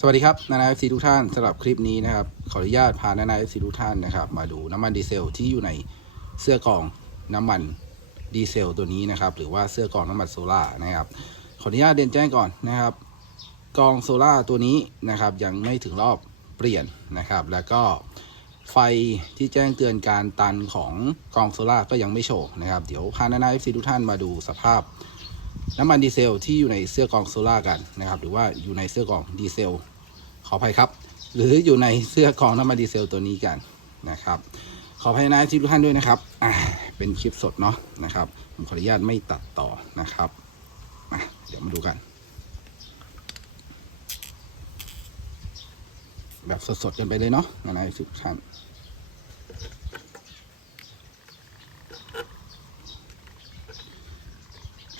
สวัสดีครับ นานาเอฟซีทุกท่านสำหรับคลิปนี้นะครับ ขออนุญาตพานานาเอฟซีทุกท่านนะครับ มาดูน้ำมันดีเซลที่อยู่ในเสื้อกรองน้ำมันดีเซลตัวนี้นะครับ หรือว่าเสื้อกรองน้ำมันโซล่านะครับ ขออนุญาตเรียนแจ้งก่อนนะครับกรองโซล่าตัวนี้นะครับ ยังไม่ถึงรอบเปลี่ยนนะครับ แล้วก็ไฟที่แจ้งเตือนการตันของกรองโซล่าก็ยังไม่โชว์นะครับ เดี๋ยวพานานาเอฟซีทุกท่านมาดูสภาพ น้ำมันดีเซลที่อยู่ในเสื้อกองโซล่ากันนะครับ หรือว่าอยู่ในเสื้อกองดีเซลขออภัยครับ หรืออยู่ในเสื้อกองน้ำมันดีเซลตัวนี้กันนะครับ ขออภัยนะที่ทุกท่านด้วยนะครับเป็นคลิปสดเนาะนะครับ ผมขออนุญาตไม่ตัดต่อนะครับมาเดี๋ยวมาดูกัน แบบสดๆกันไปเลยเนาะนะนะทุกท่าน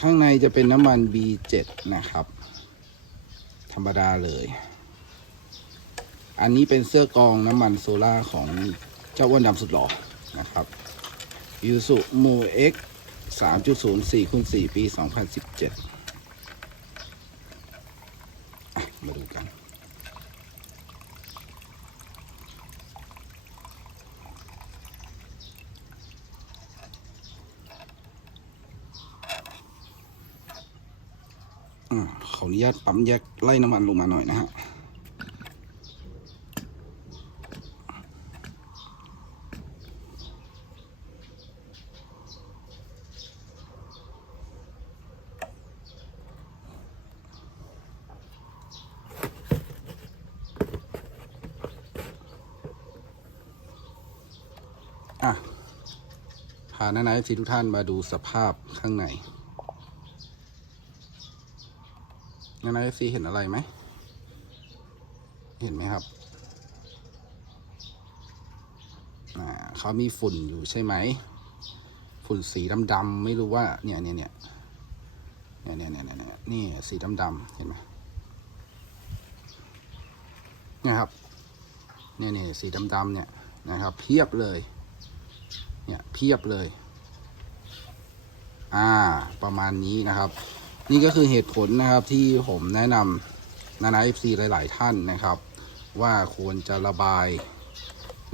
ข้างในจะเป็นน้ำมัน B7 นะครับ ธรรมดาเลย อันนี้เป็นเสื้อกองน้ำมันโซล่าของเจ้าอ้วนดำสุดหล่อนะครับยูสุมูเอ็กสามจุดศูนย์สี่คูณสี่ปีสองพันสิบเจ็ดมาดูกัน ขออนุญาตปั๊มแยกไล่น้ำมันลงมาหน่อยนะฮะอะพาน้าไนท์สีทุกท่านมาดูสภาพข้างใน ยังไซีเห็นอะไรไหม เห็นไหมครับเขามีฝุ่นอยู่ใช่ไหม ฝุ่นสีดำๆไม่รู้ว่าเนี่ยเนี่ยเนี่ยเนี่ยเนี่ยเนี่ยเนี่ยนี่สีดำๆเห็นไหมนะครับเนี่ยเนี่ยสีดำๆเนี่ยนะครับ เพียบเลย เนี่ยเพียบเลย อ่า ประมาณนี้นะครับ นี่ก็คือเหตุผลนะครับที่ผมแนะนำนานาเอฟซีหลาย ๆ ท่านนะครับ ว่าควรจะระบาย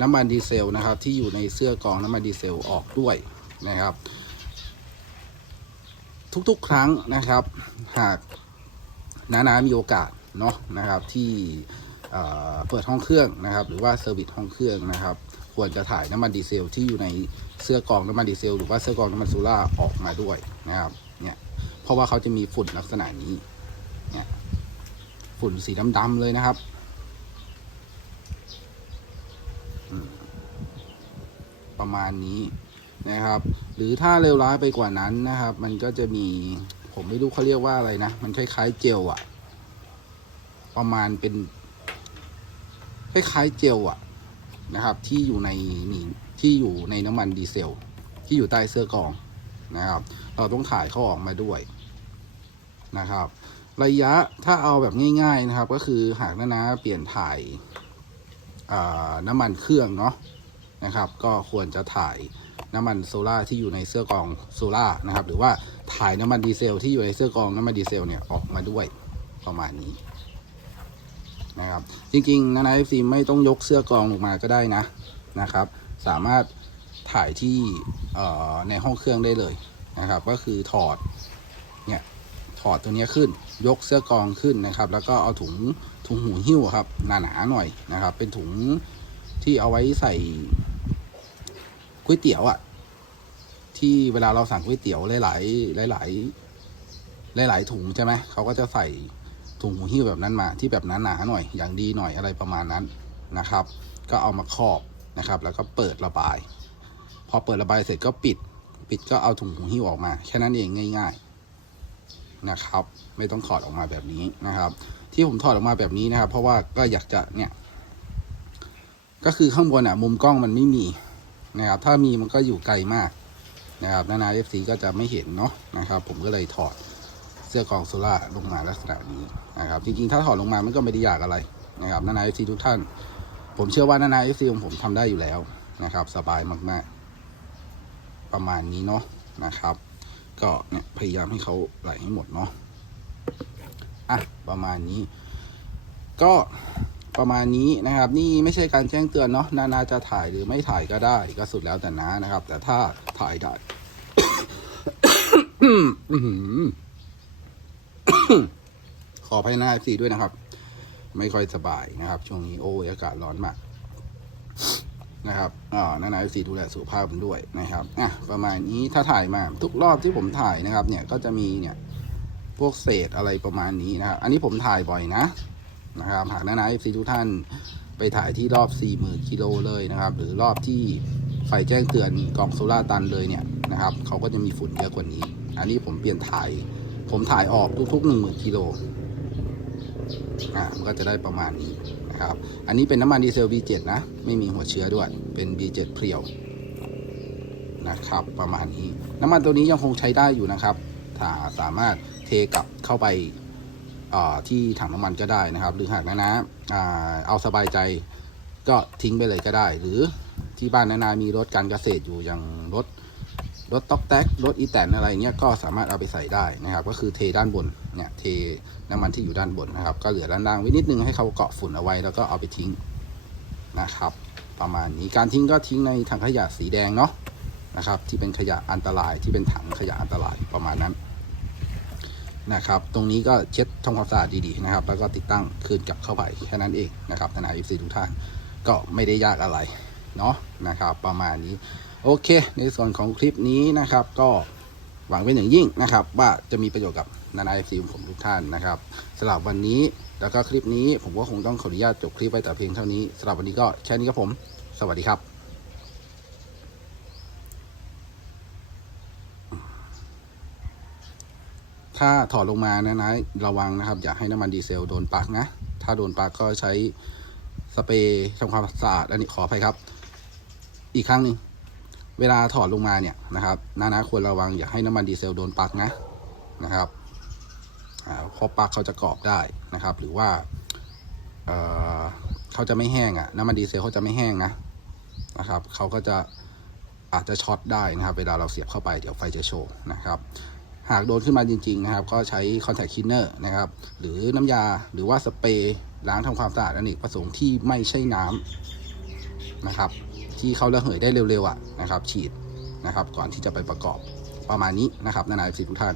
น้ำมันดีเซลนะครับ ที่อยู่ในเสื้อกองน้ำมันดีเซลออกด้วยนะครับ ทุกๆครั้งนะครับ หากนานามีโอกาสเนาะนะครับที่เปิดห้องเครื่องนะครับ หรือว่าเซอร์วิสห้องเครื่องนะครับ ควรจะถ่ายน้ำมันดีเซลที่อยู่ในเสื้อกองน้ำมันดีเซล หรือว่าเสื้อกองน้ำมันโซล่าออกมาด้วยนะครับเนี่ย เพราะว่าเขาจะมีฝุ่นลักษณะนี้เนี่ยฝุ่นสีดำๆเลยนะครับประมาณนี้นะครับ หรือถ้าเลวร้ายไปกว่านั้นนะครับ มันก็จะมีผมไม่รู้เขาเรียกว่าอะไรนะ มันคล้ายๆเจลอะประมาณเป็นคล้ายๆเจลอะนะครับ ที่อยู่ในนี่ที่อยู่ในน้ำมันดีเซล ที่อยู่ใต้เสื้อกอง นะครับ เราต้องถ่ายเขาออกมาด้วยนะครับ ระยะถ้าเอาแบบง่าย ๆนะครับ ก็คือหากนานาเปลี่ยนถ่ายน้ำมันเครื่องเนาะนะครับ ก็ควรจะถ่ายน้ำมันโซล่าที่อยู่ในเสื้อกองโซล่านะครับ หรือว่าถ่ายน้ำมันดีเซลที่อยู่ในเสื้อกองน้ำมันดีเซลเนี่ยออกมาด้วยประมาณนี้นะครับ จริงๆนานาเอฟซีไม่ต้องยกเสื้อกองลงมาก็ได้นะนะครับ สามารถ ถ่ายที่ในห้องเครื่องได้เลยนะครับ ก็คือถอดเนี่ยถอดตัวนี้ขึ้น ยกเสื้อกองขึ้นนะครับ แล้วก็เอาถุงถุงหูหิ้วครับหนาๆหน่อยนะครับ เป็นถุงที่เอาไว้ใส่ก๋วยเตี๋ยวอะ่ะที่เวลาเราสั่งก๋วยเตี๋ยวหลาย ๆ หลาย ๆ หลาย ๆ ถุงใช่ไหมเขาก็จะใส่ถุงหูหิ้วแบบนั้นมา ที่แบบหนาหน่อย อย่างดีหน่อยอะไรประมาณนั้นนะครับ ก็เอามาครอบนะครับ แล้วก็เปิดระบาย พอเปิดระบายเสร็จก็ปิด ปิดก็เอาถุงหูหิ้วออกมา แค่นั้นเองง่าย ๆนะครับ ไม่ต้องถอดออกมาแบบนี้นะครับ ที่ผมถอดออกมาแบบนี้นะครับ เพราะว่าก็อยากจะเนี่ย ก็คือข้างบนอะ มุมกล้องมันไม่มีนะครับ ถ้ามีมันก็อยู่ไกลมากนะครับนานาเอฟซีก็จะไม่เห็นเนาะนะครับ ผมก็เลยถอดเสื้อกองโซล่าลงมาลักษณะนี้นะครับ จริงๆ ถ้าถอดลงมามันก็ไม่ได้ยากอะไรนะครับนานาเอฟซีทุกท่าน ผมเชื่อว่านานาเอฟซีของผมทำได้อยู่แล้วนะครับ สบายมากๆ ประมาณนี้เนาะนะครับ ก็เนี่ยพยายามให้เขาไหลให้หมดเนาะอะประมาณนี้ ก็ประมาณนี้นะครับ นี่ไม่ใช่การแจ้งเตือนเนาะนานาจะถ่ายหรือไม่ถ่ายก็ได้ก็สุดแล้วแต่นานะครับ แต่ถ้าถ่ายได้ขออภัยหน้าสีด้วยนะครับ ไม่ค่อยสบายนะครับ ช่วงนี้โอ้ยอากาศร้อนมาก นะครับอ่านานาสีดูแลสุขภาพมันด้วยนะครับอะประมาณนี้ถ้าถ่ายมาทุกรอบที่ผมถ่ายนะครับ เนี่ยก็จะมีเนี่ยพวกเศษอะไรประมาณนี้นะครับ อันนี้ผมถ่ายบ่อยนะนะครับหากนานาซีทุกท่านไปถ่ายที่รอบ 40,000กิโลเลยนะครับ หรือรอบที่ไฟแจ้งเตือนกล่องโซล่าร์ตันเลยเนี่ยนะครับเขาก็จะมีฝุ่นเยอะกว่านี้ อันนี้ผมเปลี่ยนถ่าย ผมถ่ายออกทุกๆ10,000กิโลอ่ามันก็จะได้ประมาณนี้ นะครับอันนี้เป็นน้ำมันดีเซล B7 นะ ไม่มีหัวเชื้อด้วย เป็น B7 เพรียวนะครับ ประมาณนี้ น้ำมันตัวนี้ยังคงใช้ได้อยู่นะครับ ถ้าสามารถเทกลับเข้าไปที่ถังน้ำมันก็ได้นะครับ หรือหากนะนะเอาสบายใจก็ทิ้งไปเลยก็ได้ หรือที่บ้านนานามีรถการเกษตรอยู่อย่างรถ รถต๊อกแท็กรถอีแตนอะไรเนี้ยก็สามารถเอาไปใส่ได้นะครับ ก็คือเทด้านบนเนี่ยเทน้ำมันที่อยู่ด้านบนนะครับ ก็เหลือด้านล่างไว้นิดนึงให้เขาเกาะฝุ่นเอาไว้แล้วก็เอาไปทิ้งนะครับ ประมาณนี้การทิ้งก็ทิ้งในถังขยะสีแดงเนาะนะครับ ที่เป็นขยะอันตรายที่เป็นถังขยะอันตรายประมาณนั้นนะครับ ตรงนี้ก็เช็ดทำความสะอาดดีๆนะครับ แล้วก็ติดตั้งคืนกลับเข้าไปแค่นั้นเองนะครับทนายเอฟซีทุกท่านก็ไม่ได้ยากอะไรเนาะนะครับ ประมาณนี้ โอเค ในส่วนของคลิปนี้นะครับ ก็หวังเป็นอย่างยิ่งนะครับ ว่าจะมีประโยชน์กับนานาเอฟซีผมทุกท่านนะครับสำหรับวันนี้แล้วก็คลิปนี้ผมก็คงต้องขออนุญาตจบคลิปไว้แต่เพียงเท่านี้สำหรับวันนี้ก็แค่นี้ครับผม สวัสดีครับถ้าถอดลงมานะนะระวังนะครับ อย่าให้น้ำมันดีเซลโดนปลั๊กนะ ถ้าโดนปลั๊กก็ใช้สเปรย์ทำความสะอาดอันนี้ขออภัยครับ อีกครั้งหนึ่ง เวลาถอดลงมาเนี่ยนะครับนานะควรระวังอย่าให้น้ำมันดีเซลโดนปลั๊กนะนะครับเพราะปลั๊กเขาจะกรอบได้นะครับ หรือว่าเเขาจะไม่แห้งอะ่ะน้ำมันดีเซลเขาจะไม่แห้งนะนะครับเขาก็จะอาจจะช็อตได้นะครับ เวลาเราเสียบเข้าไปเดี๋ยวไฟจะโชว์นะครับ หากโดนขึ้นมาจริงๆนะครับ ก็ใช้ contact cleaner นะครับ หรือน้ำยาหรือว่าสเปรย์ล้างทำความสะอาดอเนกประสงค์ที่ไม่ใช่น้ำนะครับ ที่เขาระเหยได้เร็วๆอะนะครับ ฉีดนะครับ ก่อนที่จะไปประกอบประมาณนี้นะครับนานาสิทุกท่าน